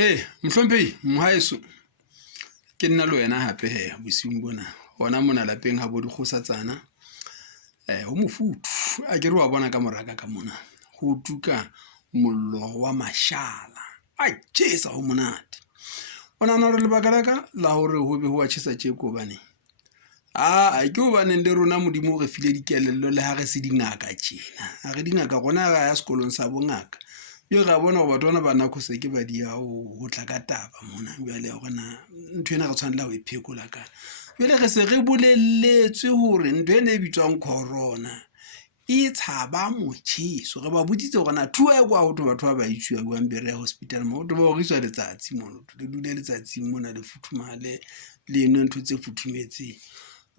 Mhlomphei mohaeso ke nna le wena hape he bosiung bona hona mona lapeng ha bo dikgosatsana ho mofuthu a ke re wa bona ka moraka ka mona ho tuka mollo wa mashala a tjhesa ho monate ona na re lebaka laka la hore ho be ho a tjhesa tje ko bane ke hobane le rona modimo re file dikelello le ha re se dingaka tjena ha re dingaka gona ga ya sekolong sa bongaka yo ga bona go batho ba nako se ke ba di ya ho tla ka taba mona bjale gona ntwe ena re tshwanela ho iphekola ka bjale re se re bolelletswe hore ntwe ene e bitswang corona e tshaba motjheso re ba botsitse gona thuwa e kwa batho ba ba itshwa buang bere hospital mo to ba go iswa letsatsi mono le dule letsatsi mona le futhumale le no ntho tse futhumetseng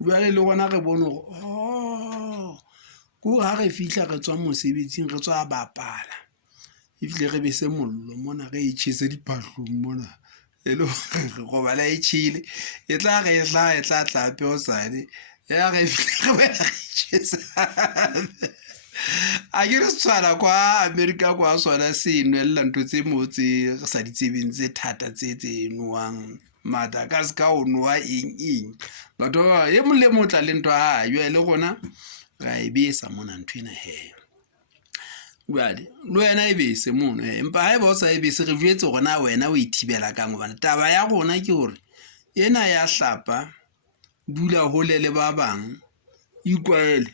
bjale le gona re bone go ha re fihla re tswa mosebetsing re tswa bapala ifile re be se mollo mona re itshese diphahlong mona e le re go bala e tshile e tla tlape o sane ya re fihla re itshese a ke re tshwana kwa America kwa sona se nwella ntho tse motse re sa di tsebeng tse thata tse nwang Madagascar o nwa eng batho ba e mo le motla le ntwa ha yo le gona ga e besa mona ntwena he bale lo wena e bese mono empa ha e ba sa e bese re jwetse gona wena o ithibela ka ngwana taba ya gona ke hore ena ya hlapa dula hole le ba bang ikwaele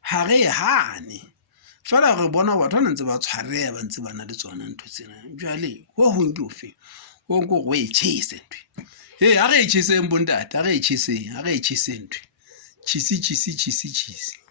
ha re hane fela re bona batho ba ntse ba tshwareya ba ntse bana le tsona ntho tsena jwale ho honke ofe ho nko go e tshise ntwe ha re e tshise mbondata ha re e tshise ntwe tshisi